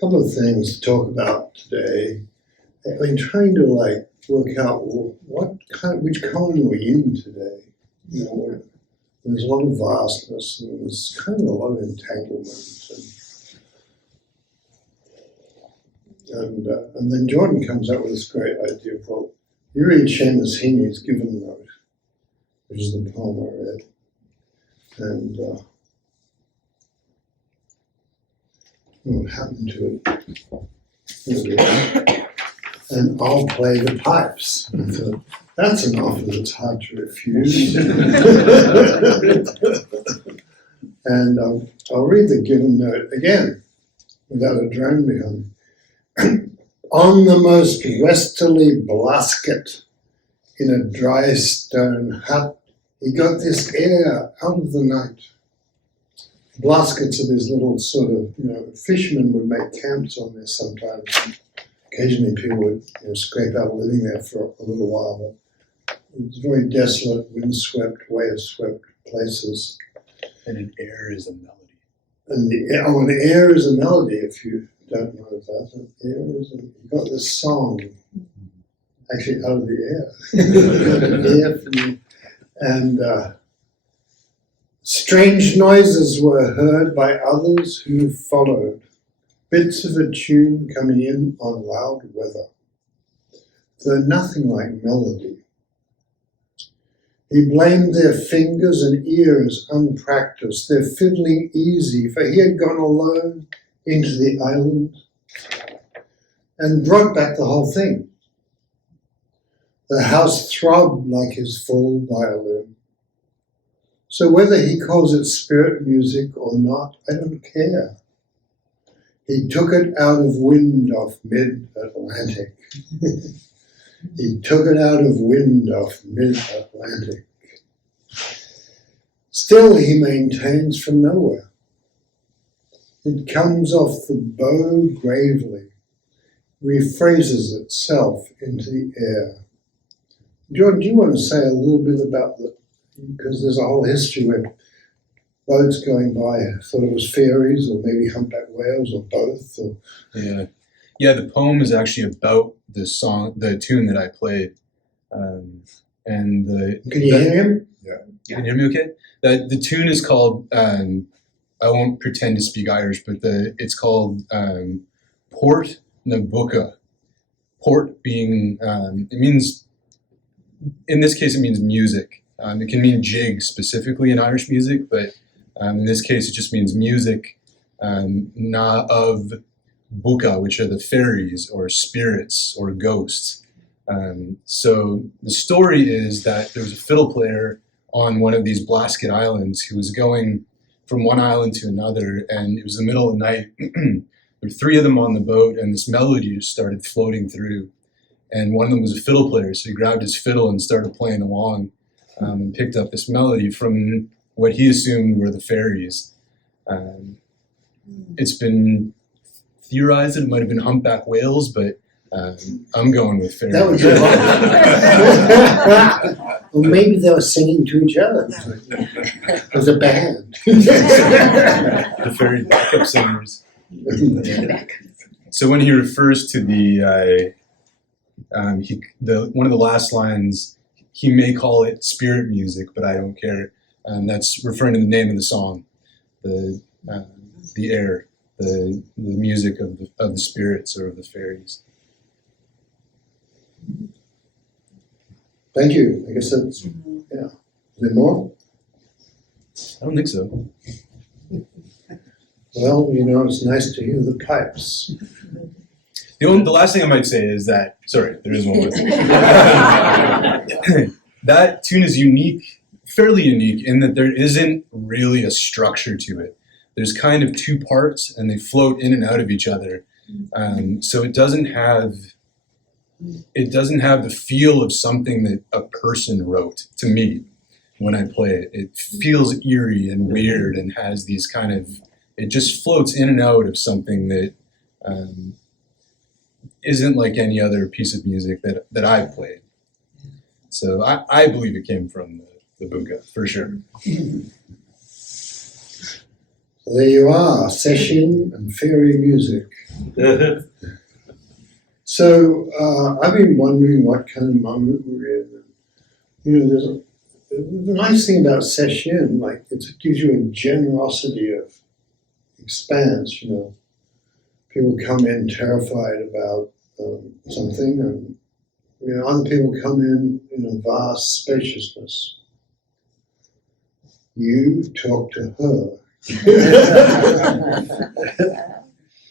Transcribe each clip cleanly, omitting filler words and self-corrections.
couple of things to talk about today. I've been trying to work out which cone we're in today. There's a lot of vastness and there's kind of a lot of entanglement. And then Jordan comes up with this great idea. Well, you read Seamus Heaney's Given Note, which is the poem I read. And what happened to it? And I'll play the pipes. And I thought, that's an offer that's hard to refuse. And I'll read the Given Note again, without a drone behind. On the most westerly Blasket, in a dry stone hut, he got this air out of the night. Blaskets are these little sort of, fishermen would make camps on there sometimes. Occasionally people would scrape out a living there for a little while. But it's very desolate, windswept, wave-swept places. And an air is a melody. And an air is a melody, if you don't know that. An air is you got this song, actually out of the air. And strange noises were heard by others who followed, bits of a tune coming in on loud weather, though nothing like melody. He blamed their fingers and ears unpractised, their fiddling easy, for he had gone alone into the island and brought back the whole thing. The house throbbed like his full violin. So whether he calls it spirit music or not, I don't care. He took it out of wind off mid-Atlantic. He took it out of wind off mid-Atlantic. Still he maintains from nowhere. It comes off the bow gravely, rephrases itself into the air. Jordan, do you want to say a little bit about because there's a whole history where boats going by thought it was fairies or maybe humpback whales or both? Yeah, the poem is actually about the tune that I played. Can you hear him? Yeah. Can you hear me okay? The tune is called, I won't pretend to speak Irish, but it's called Port na Buca. Port being, it means, in this case it means music. It can mean jig specifically in Irish music, but in this case it just means music na of Buca, which are the fairies or spirits or ghosts. So the story is that there was a fiddle player on one of these Blasket islands who was going from one island to another, and it was the middle of the night. There were three of them on the boat, and this melody just started floating through. And one of them was a fiddle player, so he grabbed his fiddle and started playing along and picked up this melody from what he assumed were the fairies. It's been theorized that it might have been humpback whales, but I'm going with fairies. That would be Well, maybe they were singing to each other. It was a band. The fairy backup singers. So when he refers to one of the last lines, he may call it spirit music, but I don't care. That's referring to the name of the song, the air, the music of the spirits or of the fairies. Thank you. I guess that's, yeah. Is there more? I don't think so. Well, it's nice to hear the pipes. The last thing I might say is that, sorry, there is one more thing. That tune is unique, fairly unique, in that there isn't really a structure to it. There's kind of two parts, and they float in and out of each other. So it doesn't have the feel of something that a person wrote to me when I play it. It feels eerie and weird and has these kind of, it just floats in and out of something that isn't like any other piece of music that I've played. So I believe it came from the Buca, for sure. There you are, session and fairy music. So I've been wondering what kind of moment we're in. You know, the nice thing about session, like it gives you a generosity of expanse. You know, people come in terrified about something, and you know, other people come in a vast spaciousness. You talk to her.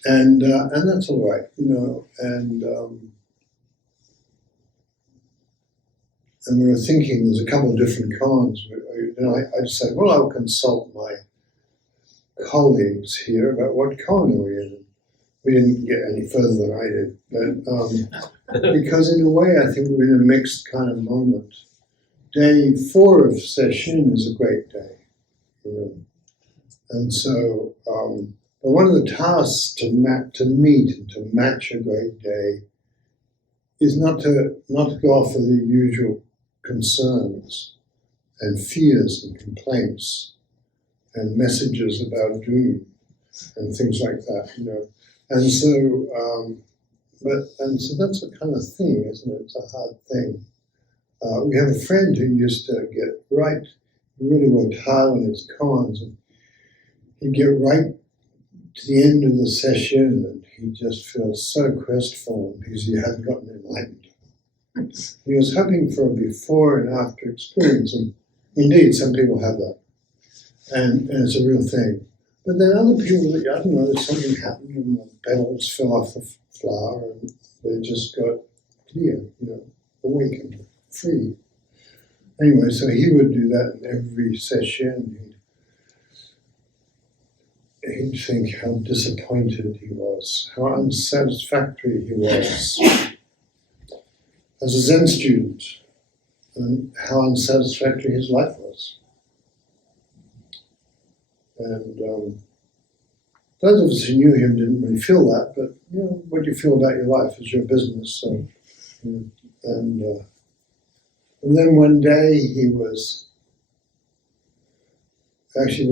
and that's all right, you know. And we were thinking there's a couple of different koans. You know, I just said, well, I'll consult my colleagues here about what koan are we in. We didn't get any further than I did, but because in a way I think we're in a mixed kind of moment. Day 4 of Sesshin is a great day, you know. And so, but one of the tasks to meet and to match a great day is not to go off with the usual concerns and fears and complaints and messages about doom and things like that, you know. And so, so that's a kind of thing, isn't it? It's a hard thing. We have a friend who used to get right, he really worked hard on his koans, and he'd get right to the end of the session and he'd just feel so crestfallen because he hadn't gotten enlightened. He was hoping for a before and after experience, and indeed some people have that, and it's a real thing. But then other people, I don't know, something happened and the petals fell off the flower and they just got clear, you know, awakened, free. Anyway, so he would do that in every session. He'd think how disappointed he was, how unsatisfactory he was as a Zen student, and how unsatisfactory his life was. And those of us who knew him didn't really feel that, but you know, what you feel about your life is your business. So, you know, and then one day he was actually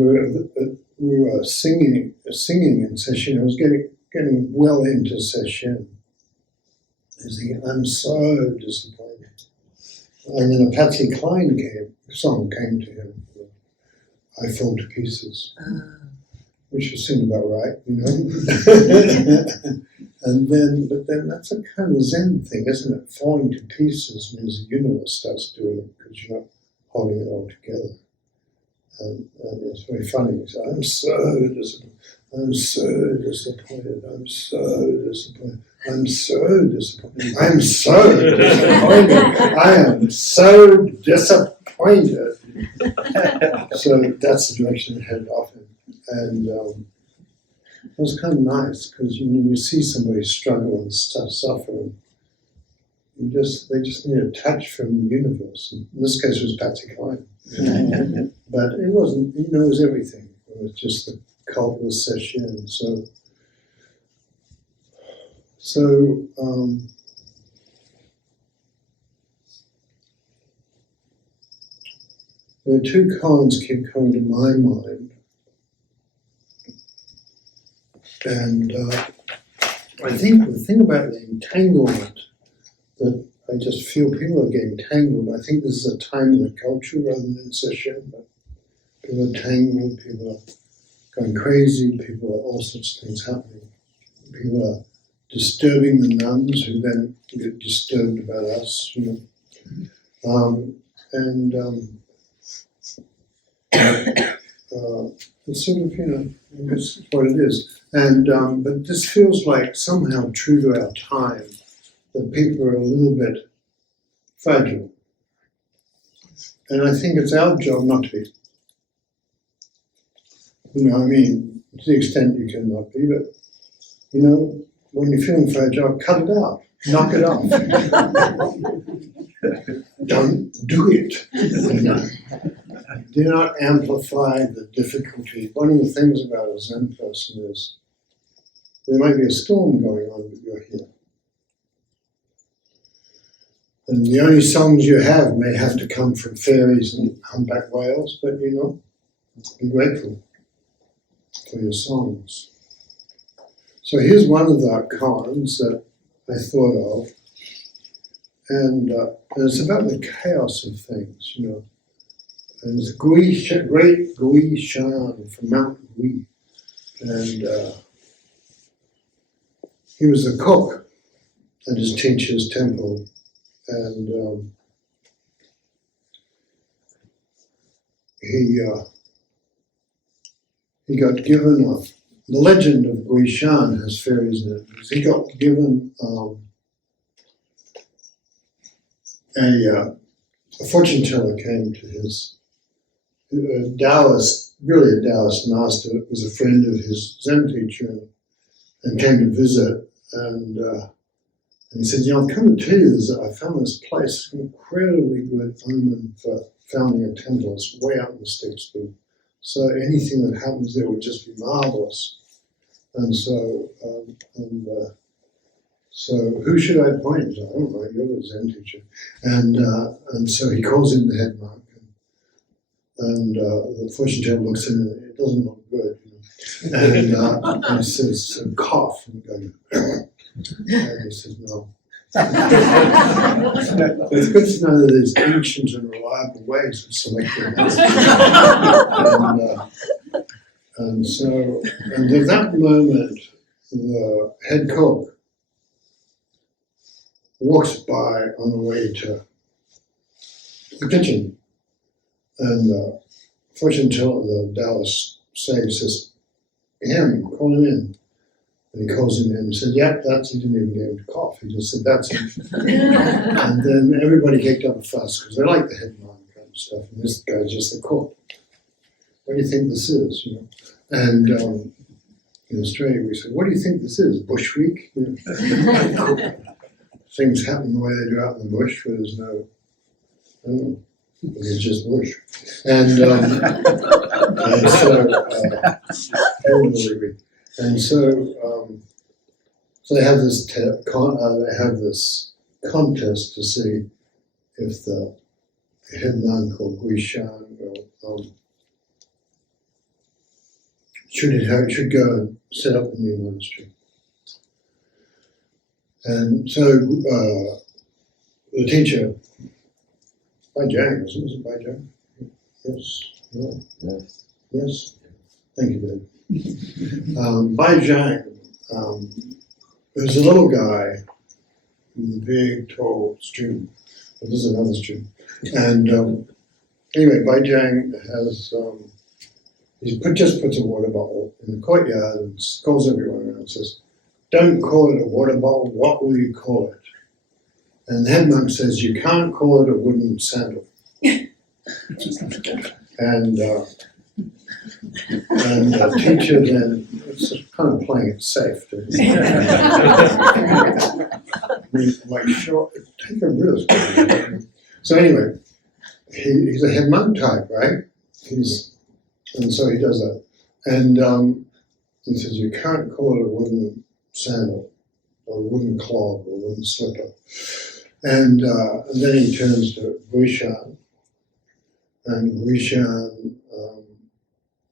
we were singing in Sesshin. I was getting well into Sesshin. I was thinking, I'm so disappointed. And then a Patsy Cline song came to him. I Fall to Pieces, which seemed about right, you know. But then that's a kind of Zen thing, isn't it? Falling to pieces means the universe starts doing it because you're not holding it all together. And it's very funny. So, I'm so disappointed. I'm so disappointed. I'm so disappointed. I'm so disappointed. I'm so disappointed. I am so disappointed. So that's the direction it headed off in. And it was kind of nice because you see somebody struggle and suffer, and they just need a touch from the universe. And in this case, it was Patsy Cline. But it wasn't, he knows everything. It was just the cult of the session. So there are two koans keep coming to my mind. And I think the thing about the entanglement, that I just feel people are getting tangled. I think this is a time of the culture rather than session, but people are tangled, people are going crazy, people are all sorts of things happening. People are disturbing the nuns who then get disturbed about us, you know. It's sort of, you know, it's what it is. And but this feels like somehow true to our time, that people are a little bit fragile. And I think it's our job not to be. You know, I mean, to the extent you can not be, but, you know, when you're feeling fragile, cut it out, knock it off. Don't do it. Do not amplify the difficulty. One of the things about a Zen person is there might be a storm going on, but you're here. And the only songs you have may have to come from fairies and humpback whales, but you know, be grateful. for your songs. So here's one of the koans that I thought of, and it's about the chaos of things, you know. And it's great Gui Shan from Mount Gui, and he was a cook at his teacher's temple, and he got given the legend of Gui Shan has fairies in it. He got given a fortune teller came to his Taoist, really a Taoist master. It was a friend of his Zen teacher, and came to visit. And he said, you know, I've come to tell you this, I found this place, incredibly good omen for founding a temple. It's way out in the sticks, but so anything that happens there would just be marvelous. And so, so who should I point to? I don't know, you're the Zen teacher. And so he calls in the head monk, and the fortune teller looks in, and it doesn't look good, you know. And he says, so cough, and go, and he says, no. But it's good to know that there's ancient and reliable ways of selecting and at that moment, the head cook walks by on the way to the kitchen, and the fortune teller, the Taoist sage, says, him, call him in. And he calls him in and said, yep, that's, he didn't even get him to cough. He just said, that's him. And then everybody kicked up a fuss because they like the head monk kind of stuff. And this guy's just a cook. What do you think this is? You know? And in Australia, we said, what do you think this is? Bush week? You know? Things happen the way they do out in the bush where there's no, I don't know, it's just bush. And so they have this contest to see if the head monk or Gui Shan should go and set up a new monastery. And so the teacher, Bai Jiang, isn't it Bai Jiang? Yes. No. Yes. Yes. Thank you, Dave. Bai Jiang was a little guy in a big, tall student. Well, this is another student. And anyway, Bai Jiang has, he just puts a water bottle in the courtyard and calls everyone around and says, don't call it a water bottle, what will you call it? And the head monk says, you can't call it a wooden sandal. And the teacher then, it's kind of playing it safe. I mean, like, sure, take a risk. So anyway, he's a head monk type, right? And so he does that. And he says, you can't call it a wooden sandal, or a wooden clog, or a wooden slipper. And then he turns to Gui Shan, and Gui Shan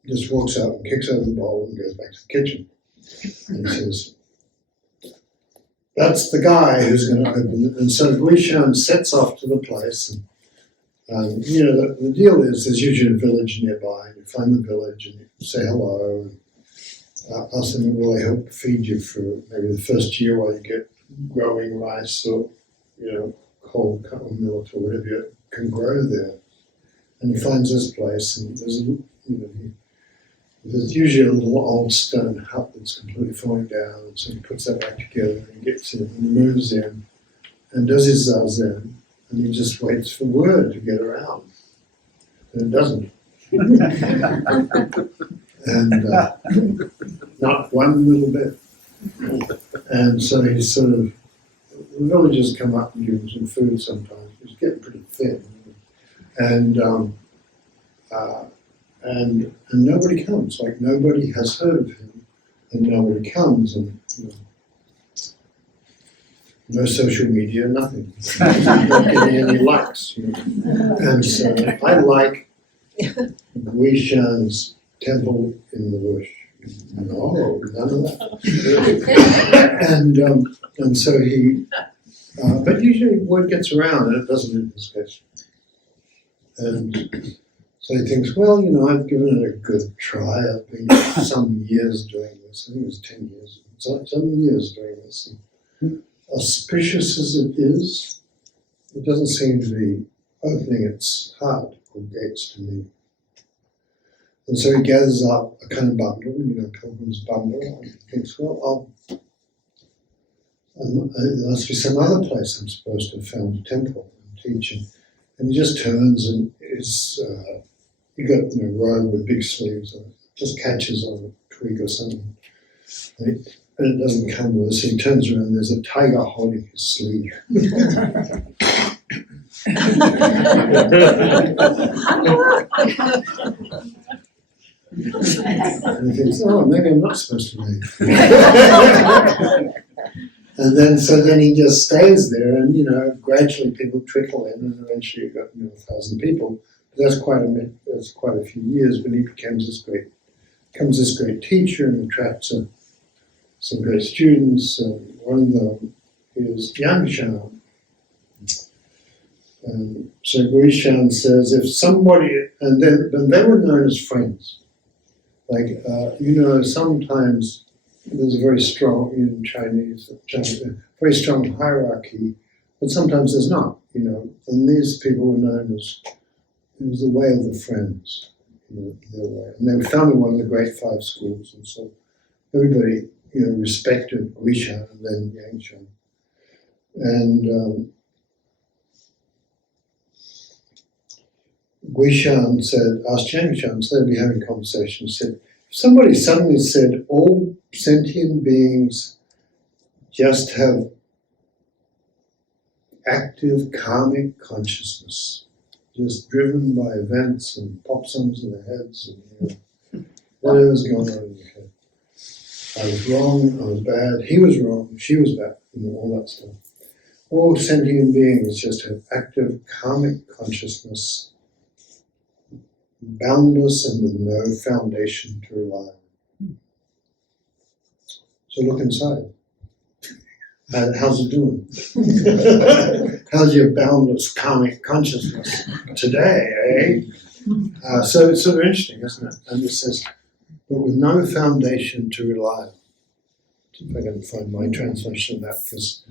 just walks out and kicks over the bowl and goes back to the kitchen. And he says, that's the guy who's going to open it. And so Gui Shan sets off to the place. And you know, the deal is there's usually a village nearby. And you find the village and you say hello. And ask them, will they help feed you for maybe the first year while you get growing rice or, you know, cold cotton millet or whatever you can grow there. And he finds this place, and there's usually a little old stone hut that's completely falling down, and so he puts that back together and gets in and moves in and does his zazen, and he just waits for word to get around. And it doesn't. And not one little bit. And so he's sort of, the villagers come up and give him some food sometimes. He's getting pretty thin. And nobody comes, like nobody has heard of him, and nobody comes, and you know, no social media, nothing. Not getting any likes. You know. And so I like Gui Shan's temple in the bush. No, none of that. And so he, but usually word gets around, and it doesn't in his case. And so he thinks, well, I've given it a good try. I've been some years doing this. I think it was 10 years. Some years doing this. And auspicious as it is, it doesn't seem to be opening its heart or gates to me. And so he gathers up a kind of bundle, pilgrim's bundle, and he thinks, well, there must be some other place I'm supposed to have found a temple and teach. And he just turns and he got a robe with big sleeves on it, just catches on a twig or something. And it doesn't come with us. He turns around and there's a tiger holding his sleeve. And he thinks, oh, maybe I'm not supposed to leave. And then he just stays there, and gradually people trickle in, and eventually you've got 1,000 people. But that's quite a few years. But he becomes this great teacher and attracts some great students. And one of them is Yangshan. And so Guishan says, if somebody, and they were known as friends. Like, sometimes there's a very strong, in Chinese, very strong hierarchy, but sometimes there's not, And these people were known as, it was the way of the friends, their way. And they were founded one of the great 5 schools, and so everybody, respected Guishan and then Yangshan. And Guishan asked Yangshan, so they'd be having conversations, said, if somebody suddenly said all sentient beings just have active karmic consciousness, just driven by events and pop songs in their heads and whatever's going on in your head. I was wrong, I was bad, he was wrong, she was bad, all that stuff. All sentient beings just have active karmic consciousness, boundless and with no foundation to rely on. So look inside. How's it doing? How's your boundless karmic consciousness today, eh? So it's sort of interesting, isn't it? And it says, but with no foundation to rely on. If I can find my translation of that, because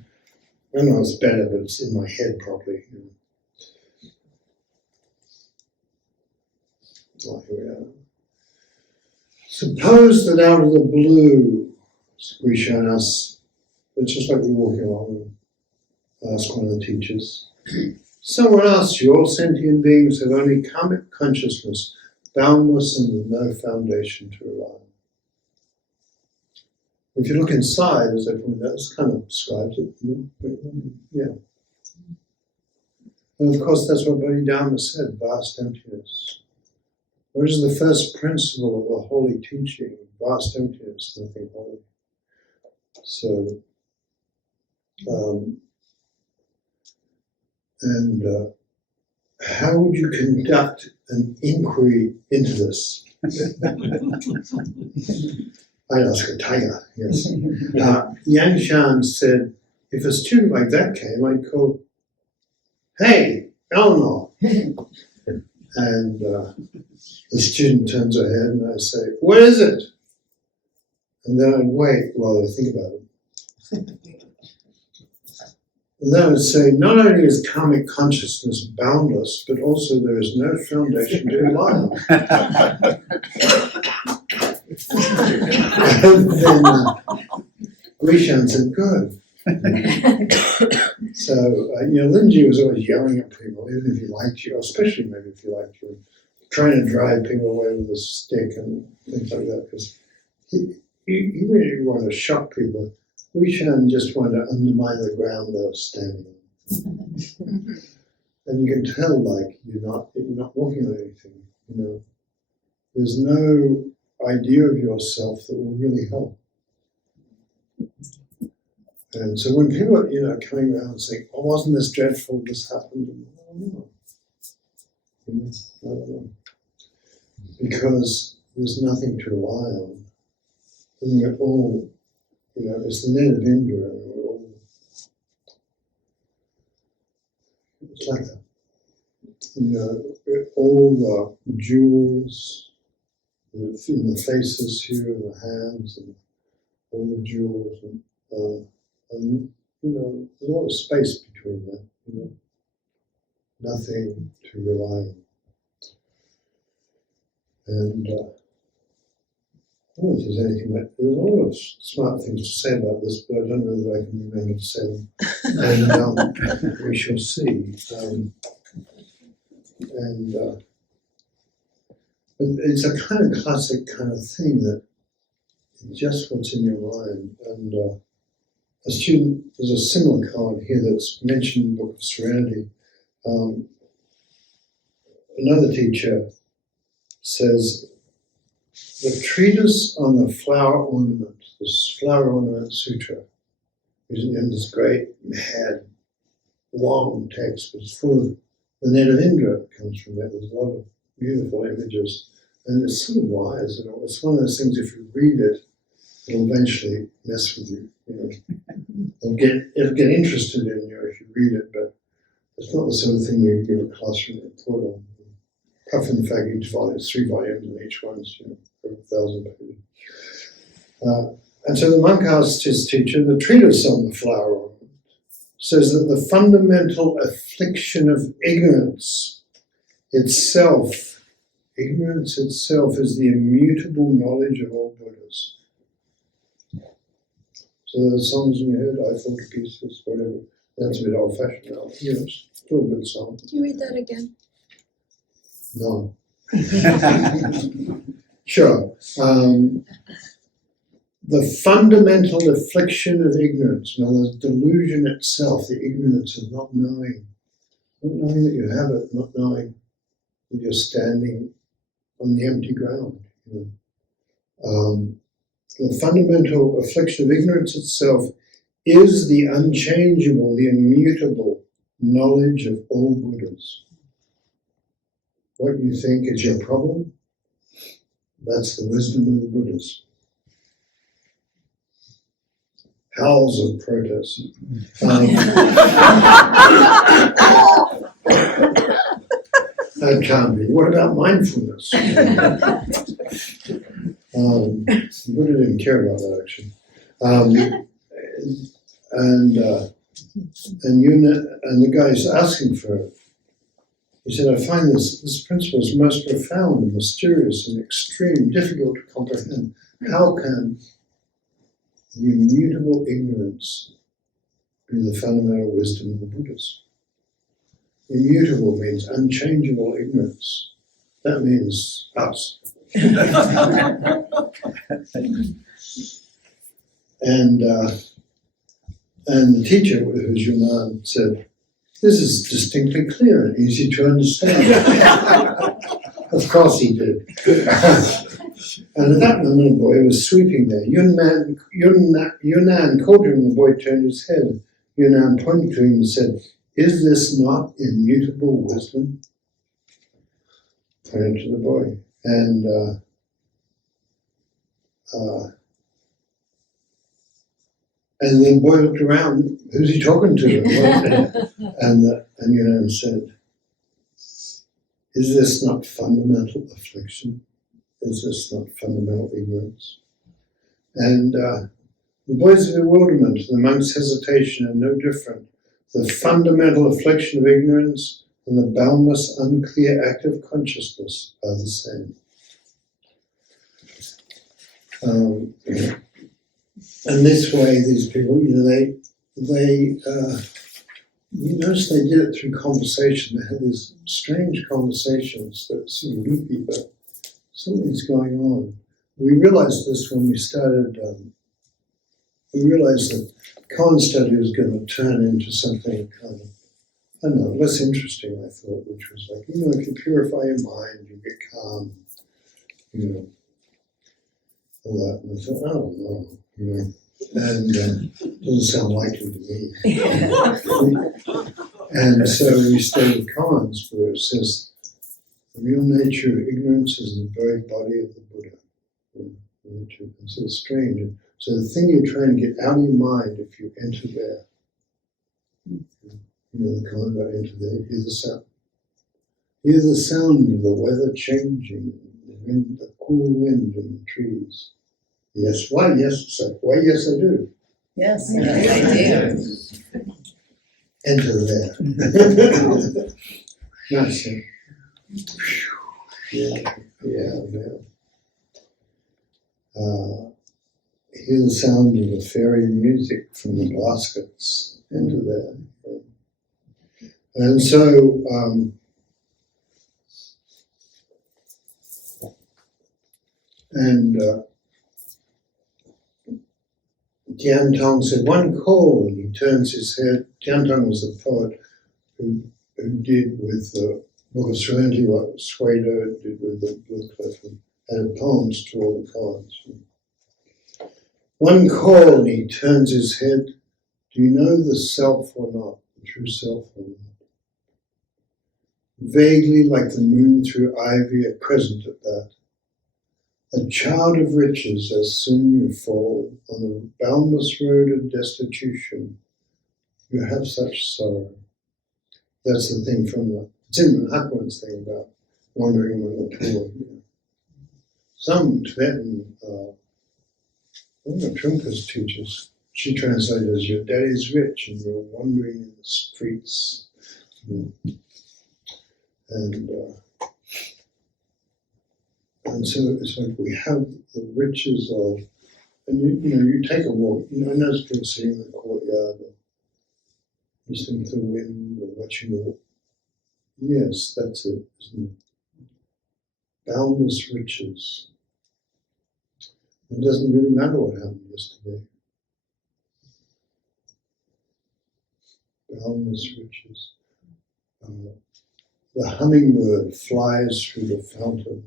I know it's better, but it's in my head properly. Oh, here we are. Suppose that out of the blue, Guishan asks, it's just like we're walking along, ask one of the teachers, someone asks you, all sentient beings have only karmic consciousness, boundless and with no foundation to rely on. If you look inside, as I pointed out, this kind of describes it. Yeah. And of course, that's what Bodhidharma said, vast emptiness. What is the first principle of the holy teaching? Vast emptiness, nothing holy. So, how would you conduct an inquiry into this? I'd ask a tiger, yes. Yangshan said, if a student like that came, I'd call, hey, Eleanor. And the student turns her head and I say, what is it? And then I'd wait while they think about it. And then I'd say, not only is karmic consciousness boundless, but also there is no foundation to rely on. And then Guishan said, good. So, Linji was always yelling at people, even if he liked you, especially maybe if he liked you, trying to drive people away with a stick and things like that, because he really wanted to shock people. Guishan just wanted to undermine the ground they were standing on. And you can tell, you're not walking on anything, There's no idea of yourself that will really help. And so when people are, coming around and saying, oh, wasn't this dreadful, this happened? I don't know. Because there's nothing to rely on. And we're all, it's the net of Indra, and we're all, it's like that. All the jewels in the faces here, and the hands, and all the jewels, and there's a lot of space between that, nothing to rely on. And I don't know if there's anything there's a lot of smart things to say about this, but I don't know that I can remember to say them. And we shall see. But it's a kind of classic kind of thing that just what's in your mind. And a student, there's a similar card here that's mentioned in the Book of Serenity. Another teacher says, the treatise on the flower ornament, this flower ornament sutra, is in this great, mad, long text, but it's full of the net of Indra comes from that. There's a lot of beautiful images, and it's sort of wise. It's one of those things, if you read it, it'll eventually mess with you. It'll get interested in you if you read it, but it's not the sort of thing you give a classroom report on. Apart from the fact each volume is 3 volumes, and each one's 1,000 pages. And so the monk asked his teacher, the treatise on the flower ornament says that the fundamental affliction of ignorance itself is the immutable knowledge of all Buddhas. So the songs in your head, I thought to pieces, whatever. That's a bit old-fashioned now. Yes, still a good song. Can you read that again? No. Sure. The fundamental affliction of ignorance, the delusion itself, the ignorance of not knowing that you have it, not knowing that you're standing on the empty ground. The fundamental affliction of ignorance itself is the unchangeable, the immutable knowledge of all Buddhas. What you think is your problem, that's the wisdom of the Buddhas. Howls of protest. That can't be. What about mindfulness? Buddha didn't care about that, actually. And the guy's asking for it. He said, I find this principle is most profound and mysterious and extreme, difficult to comprehend. How can the immutable ignorance be the fundamental wisdom of the Buddhas? Immutable means unchangeable ignorance. That means us. And the teacher, who's Yunnan, said, this is distinctly clear and easy to understand. Of course he did. And at that moment, a boy was sweeping there. Yunnan called to him, the boy turned his head. Yunnan pointed to him and said, is this not immutable wisdom? Pointed to the boy. And the boy looked around, who's he talking to? And Yunnan said, is this not fundamental affliction? Is this not fundamental ignorance? And the boy's bewilderment, the monk's hesitation are no different. The fundamental affliction of ignorance and the boundless, unclear active consciousness are the same. And this way, these people, they you notice they did it through conversation. They had these strange conversations that sort of loopy, but something's going on. We realized this when we started, we realized that Koan study was going to turn into something kind of, I don't know, less interesting, I thought, which was like, if you purify your mind, you get calm, all that. And I thought, I don't know, and doesn't sound likely to me. And so we studied Koans, where it says, the real nature of ignorance is the very body of the Buddha. And we into. It's sort of strange. And so the thing you're trying to get out of your mind if you enter there, the comment about enter there, hear the sound. Hear the sound of the weather changing, the cool wind in the trees. Yes, why? Yes, so why? Yes, I do. Yes, I do. Enter there. Nice. Yeah. Hear the sound of the fairy music from the Blaskets. Enter there. And so, Tian Tong said, one call, and he turns his head. Tian Tong was a poet who did with the Book of Serenity what Suedo did with the Blue Cliff, and added poems to all the poems. One call, and he turns his head. Do you know the self or not, the true self or not? Vaguely, like the moon through ivy, are present at that. A child of riches, as soon you fall on the boundless road of destitution, you have such sorrow. That's the thing it's in Hakuin's thing about wandering on the tour. Some Tibetan, one of Trungpa's teachers, she translated as your daddy's rich and you're wandering in the streets. And so it's like we have the riches of, and you take a walk. I notice people sitting in the courtyard, or listening to the wind, or watching the. Yes, that's it, isn't it? Boundless riches. It doesn't really matter what happened yesterday. Boundless riches. The hummingbird flies through the fountain.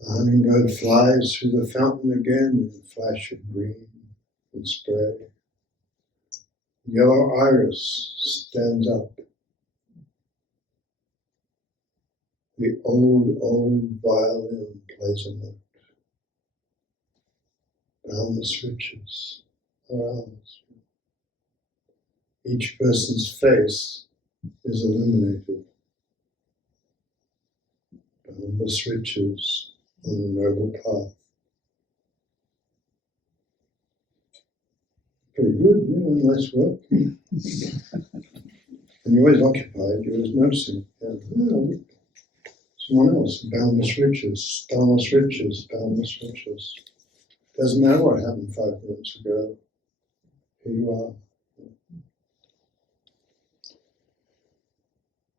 The hummingbird flies through the fountain again in a flash of green and spray. Yellow iris stands up. The old violin plays a note. Boundless riches are ours. Each person's face is illuminated. Boundless riches on the noble path. Pretty good, nice work. And you're always occupied, you're always noticing. Someone else, boundless riches, boundless riches, boundless riches. Doesn't matter what happened 5 minutes ago. Here you are.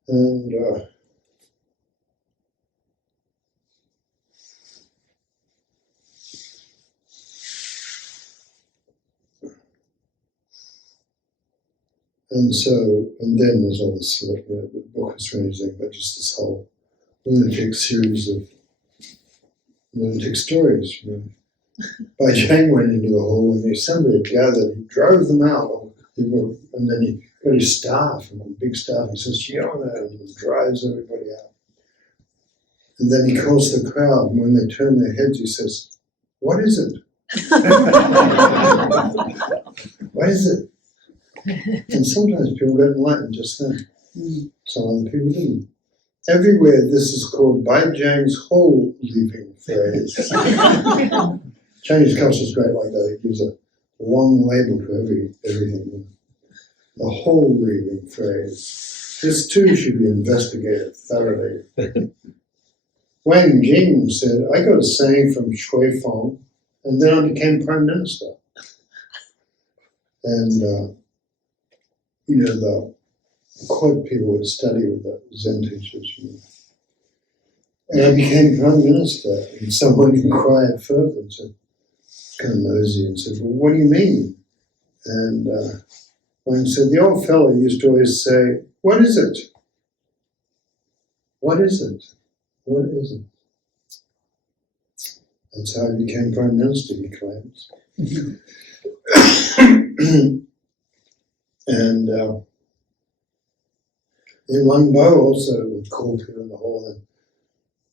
And then there's all this the book is anything but just this whole lunatic series of lunatic stories. Bai Chang went into the hall and the assembly had gathered, he drove them out, and then he got his staff, and a big staff, he says, Shiona, and he drives everybody out. And then he calls the crowd, and when they turn their heads, he says, what is it? What is it? And sometimes people got enlightened just then. Some other people didn't. Everywhere this is called Bai Jiang's whole leaving phrase. Chinese culture is great like that. It gives a long label to everything. The whole leaving phrase. This too should be investigated thoroughly. Wang Jing said, I got a saying from Shui Feng, and then I became Prime Minister. And the quote people would study with the Zen teachers. And I became Prime Minister, and someone inquired further and said, kind of nosy, and said, well, what do you mean? And Wang said, the old fellow used to always say, what is it? What is it? What is it? That's how he became Prime Minister, he claims. And then Wang Bo also would call people in the hall and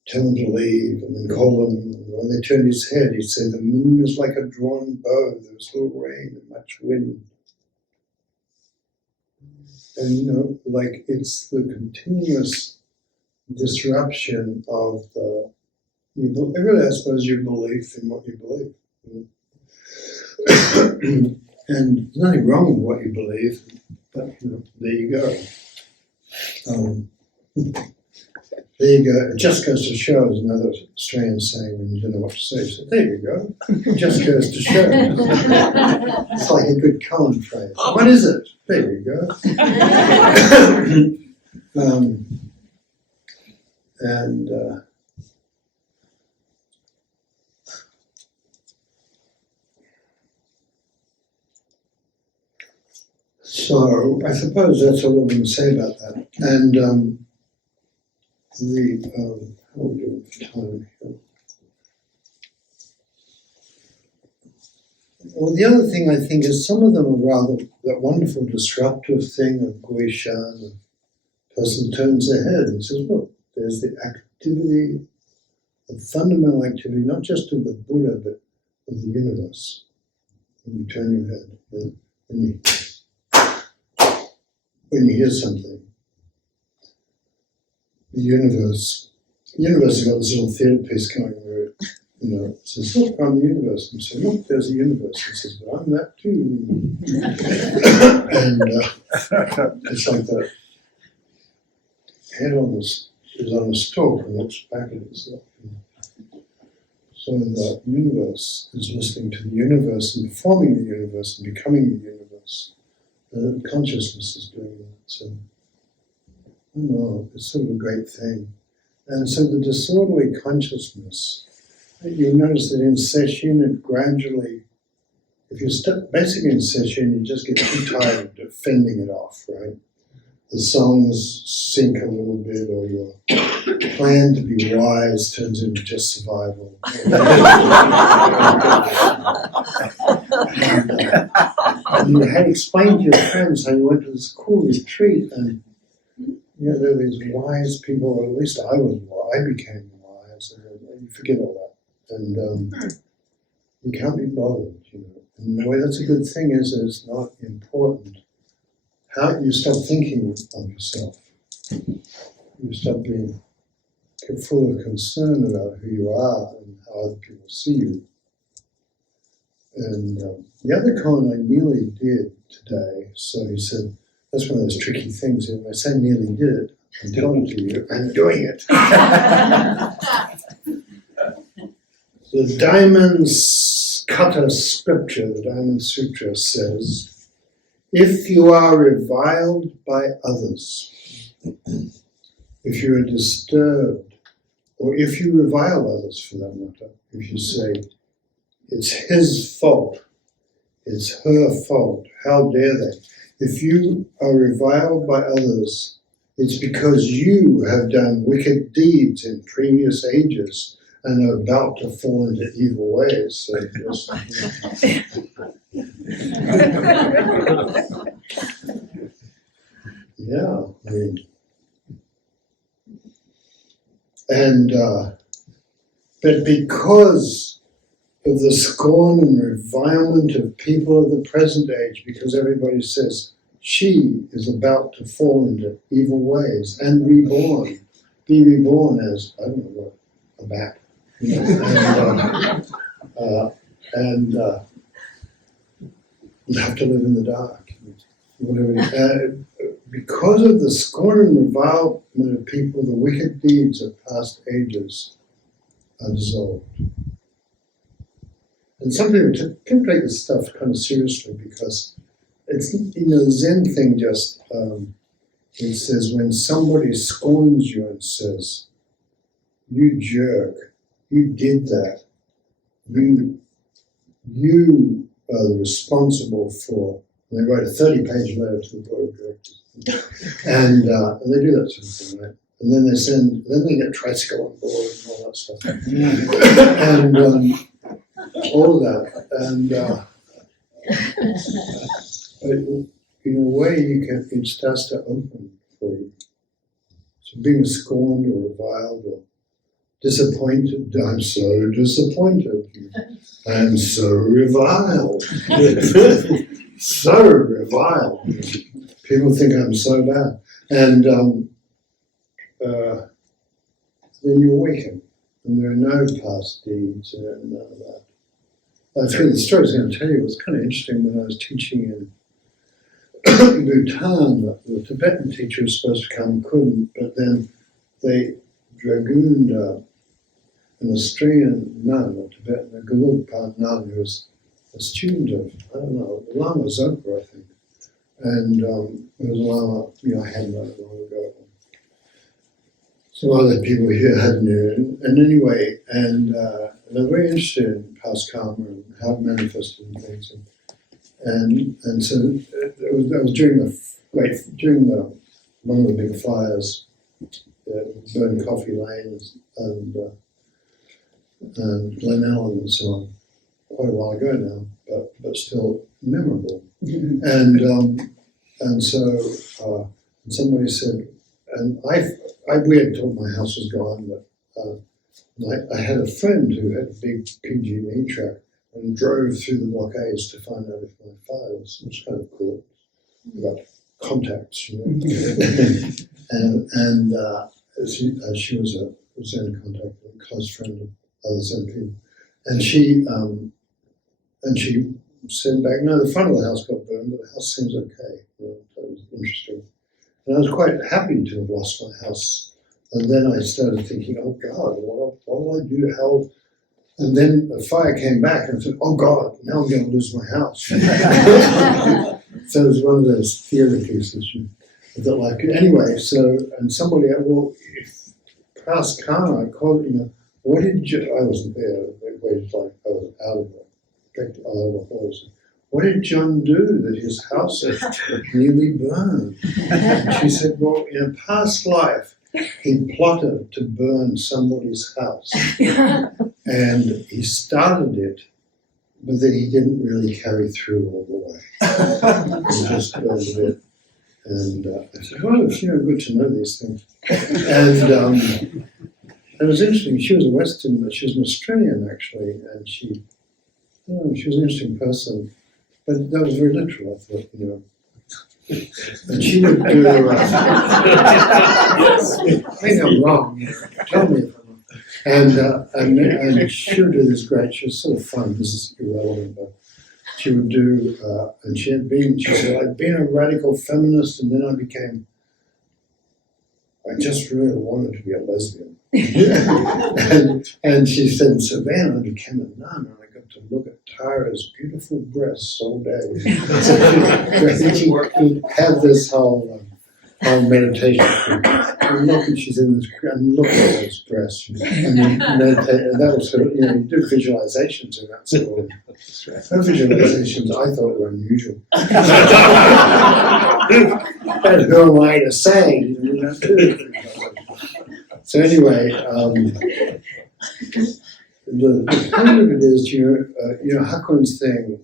tell him to leave, and then call him. And when they turned his head, he'd say, "The moon is like a drawn bow. There was little rain and much wind." And like it's the continuous disruption of really, I suppose, your belief in what you believe. And there's nothing wrong with what you believe, but there you go. There you go. It just goes to show is another Australian saying when you don't know what to say. So there you go. It just goes to show. It's like a good Cohen phrase. What is it? There you go. So I suppose that's all I'm going to say about that. And how are we doing for time here? Well, the other thing I think is some of them are rather that wonderful disruptive thing of Gui Shan. The person turns their head and says, "Look, there's the activity, the fundamental activity, not just of the Buddha, but of the universe." When you turn your head, when you hear something, the universe has got this little theatre piece going where it says, "Look, I'm the universe." And so, "Look, there's the universe." And it says, "But I'm that too." And it's like that head is on a stalk and looks back at itself. So the universe is listening to the universe and performing the universe and becoming the universe. And consciousness is doing that. So, I don't know, it's sort of a great thing. And so the disorderly consciousness, you notice that in Sesshin it gradually, if you basically in Sesshin you just get too tired of defending it off, right? The songs sink a little bit, or your plan to be wise turns into just survival. And you had explained to your friends how you went to this cool retreat, and there are these wise people, or at least I became wise, and you forget all that. And you can't be bothered, And the way that's a good thing is that it's not important. How you stop thinking of yourself. You stop being full of concern about who you are and how other people see you. And the other koan I nearly did today, so he said, that's one of those tricky things. If I say nearly did it, I'm telling it to you, I'm doing it. The Diamond's Kata scripture, the Diamond Sutra says, if you are reviled by others, if you are disturbed, or if you revile others for that matter, if you say, it's his fault, it's her fault, how dare they? If you are reviled by others, it's because you have done wicked deeds in previous ages and are about to fall into evil ways. So just, yeah, I mean, and but because of the scorn and revilement of people of the present age, because everybody says she is about to fall into evil ways and be reborn as, I don't know what, a bat. And you have to live in the dark. Whatever. Because of the scorn and revilement of people, the wicked deeds of past ages are dissolved. And some people can take this stuff kind of seriously because it's, the Zen thing just, it says when somebody scorns you and says, you jerk, you did that, you are responsible for, and they write a 30-page letter to the board of directors. And they do that sort of thing, right? And then they get tricycle on board and all that stuff. And all of that. And in a way, it starts to open for you. So being scorned or reviled or disappointed. I'm so disappointed. I'm so reviled. So reviled. People think I'm so bad. And then you awaken, and there are no past deeds and none of that. I think the story I was going to tell you was kind of interesting when I was teaching in Bhutan. The Tibetan teacher was supposed to come, couldn't, but then they dragooned an Australian nun, a Tibetan, a Gelugpa nun, who was a student of, I don't know, Lama Zopa, I think. And there was a Lama, I hadn't known it long ago. Some other people here had known. And anyway, and they're very interested in past karma and how it manifested and things. And so that was during one of the big fires, burned Coffee Lane and Glen Ellen and so on, quite a while ago now, but still memorable. And so somebody said, and we had thought my house was gone, but I had a friend who had a big PG&E truck and drove through the blockades to find out if my fire was kind of cool. We got contacts, She was a Zen contact, a close friend of other Zen people, and she said back, no, the front of the house got burned, but the house seems okay. That was interesting. And I was quite happy to have lost my house. And then I started thinking, oh God, what will I do? How? And then the fire came back and I said, oh God, now I'm going to lose my house. So it was one of those theory pieces that like, anyway, and somebody, well, if past karma, I called, what did I wasn't there, I waited like I was out of the horse. What did John do that his house nearly burned? And she said, well, in a past life, he plotted to burn somebody's house. And he started it, but then he didn't really carry through all the way. He just burned it. And I said, well, good to know these things. And it was interesting. She was she was an Australian actually, and she was an interesting person. But that was very literal, I thought, And she would do, I think I'm wrong, tell me if I'm wrong. And she would do this great, she was sort of fun, this is irrelevant, but she would do, and she said, I'd been a radical feminist and then I just really wanted to be a lesbian. and she said, in Savannah, I became a nun and I got to look at Tara's beautiful breasts all day. So she'd have this whole meditation. And look, and she's in this, and look at those breasts. And then meditate, and that was her, you do visualizations in that sort of. Her visualizations I thought were unusual. But who am I to say? So anyway, the point of it is, Hakuin's thing,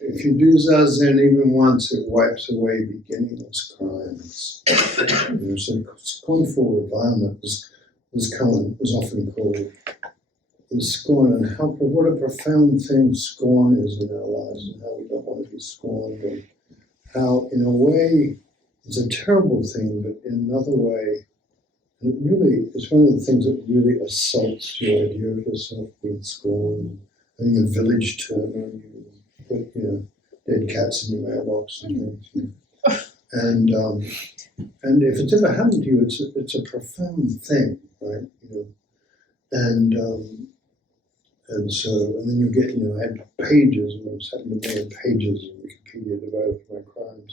if you do Zazen even once, it wipes away beginningless crimes. So scornful revilement was often called the scorn, and what a profound thing scorn is in our lives, and how we don't want to be scorned, and how, in a way, it's a terrible thing, but in another way, it really is one of the things that really assaults your idea of yourself being scorned, having a village turn on you, put dead cats in your mailbox and things. And if it's ever happened to you, it's a profound thing, right? And then you get, I had pages, and I was having a million pages of Wikipedia devoted to my crimes,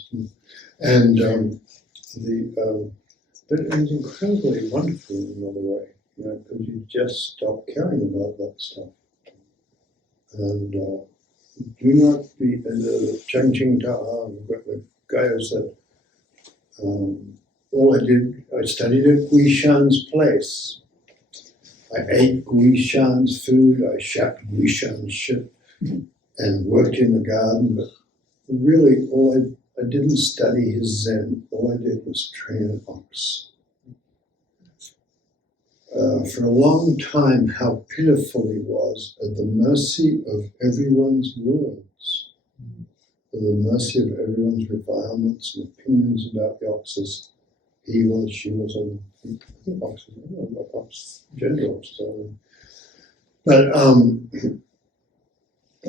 but it was incredibly wonderful in another way, because you just stop caring about that stuff. And do not be, the Chang Ching Ta'a, the guy who said, I studied at Guishan's place. I ate Guishan's food, I shat Guishan's shit, and worked in the garden, but really I didn't study his Zen. All I did was train an ox. for a long time how pitiful he was at the mercy of everyone's words, at the mercy of everyone's revilements and opinions about the oxes. He was, she was, and oxes, gender oxes. But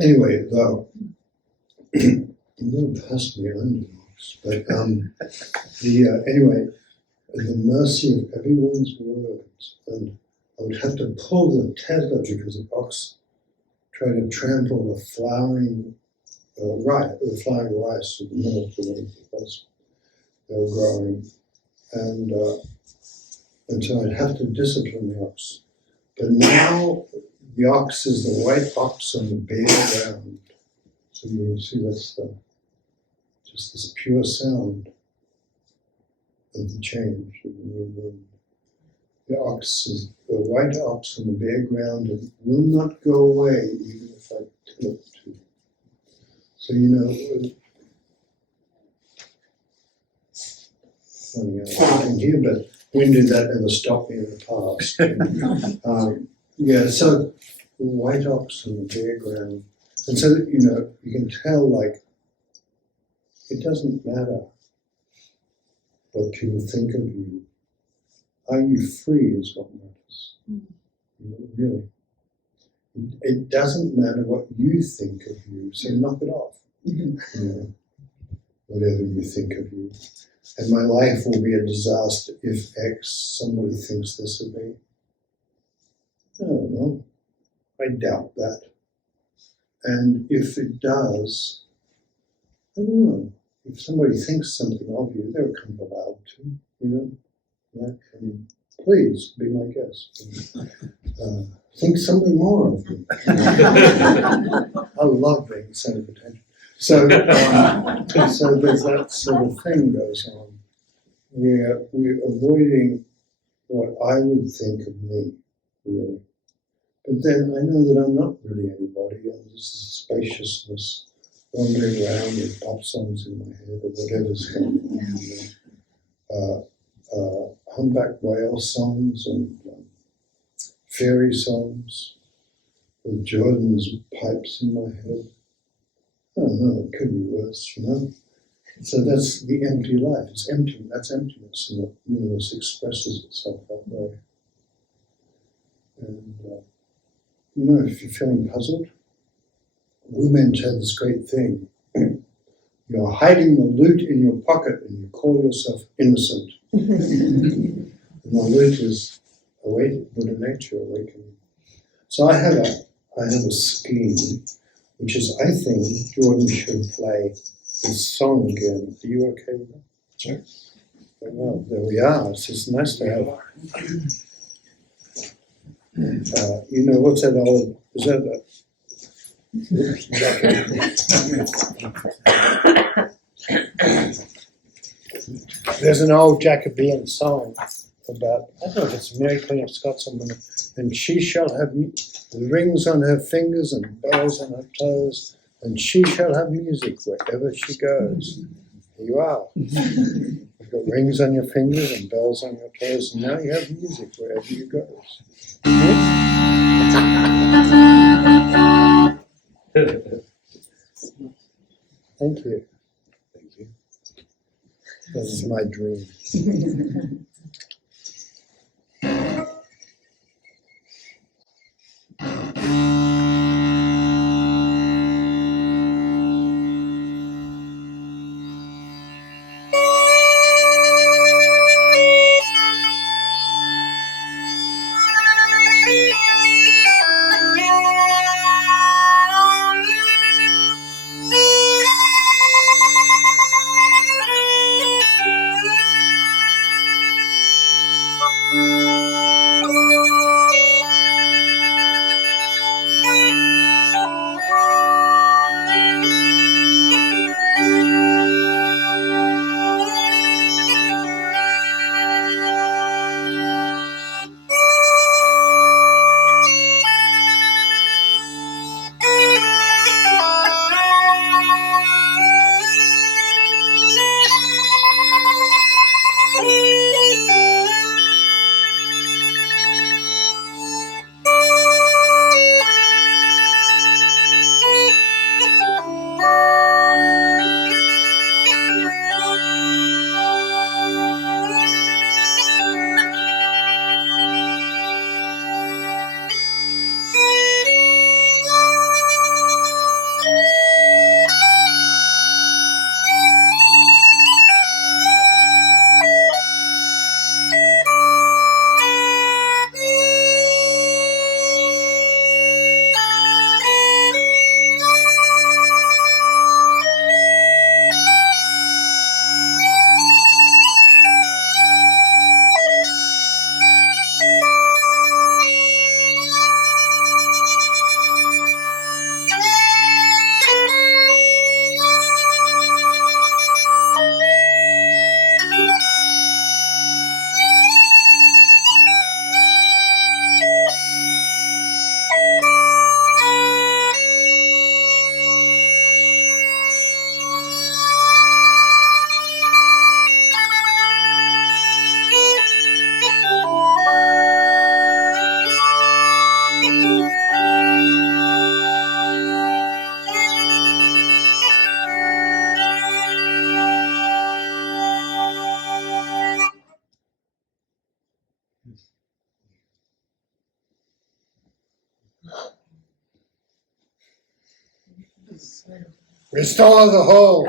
anyway, though, I'm not personally under ox, but anyway, at the mercy of everyone's words, and I would have to pull the tether because the ox tried to trample the flowering rice in the middle of the way because they were growing, and so I'd have to discipline the ox. But now the ox is the white ox on the bare ground, so you will see that's just this pure sound of the change of the new moon. The ox is the white ox on the bare ground and will not go away even if I tell it to. So funny, I'm thinking here, but when did that ever stop me in the past? So the white ox on the bare ground, and so you can tell like it doesn't matter what people think of you. Are you free is what matters. Really. It doesn't matter what you think of you, so knock it off. Whatever you think of you. And my life will be a disaster if X, somebody thinks this of me. I don't know. I doubt that. And if it does, I don't know. If somebody thinks something of you, they'll come allowed to, right? And please be my guest. Think something more of me. I love being center of attention. So there's that sort of thing goes on. We're avoiding what I would think of me, really. But then I know that I'm not really anybody. I'm just a spaciousness wandering around with pop songs in my head or whatever's going on. Humpback whale songs and fairy songs with Jordan's pipes in my head. I don't know, it could be worse, So that's the empty life. It's empty. That's emptiness, and the universe expresses itself that way. And if you're feeling puzzled, women had this great thing. You're hiding the loot in your pocket, and you call yourself innocent. And the loot is Buddha nature awakening. So I have a scheme, which is I think Jordan should play this song again. Are you okay with that? Sure. Well, there we are. It's just nice to have. What's that old? Is that there's an old Jacobean song about, I don't know if it's Mary Queen of Scots or something, and she shall have rings on her fingers and bells on her toes, and she shall have music wherever she goes. Here you are. You've got rings on your fingers and bells on your toes, and now you have music wherever you go. Thank you. Thank you. This is my dream. Restore the whole.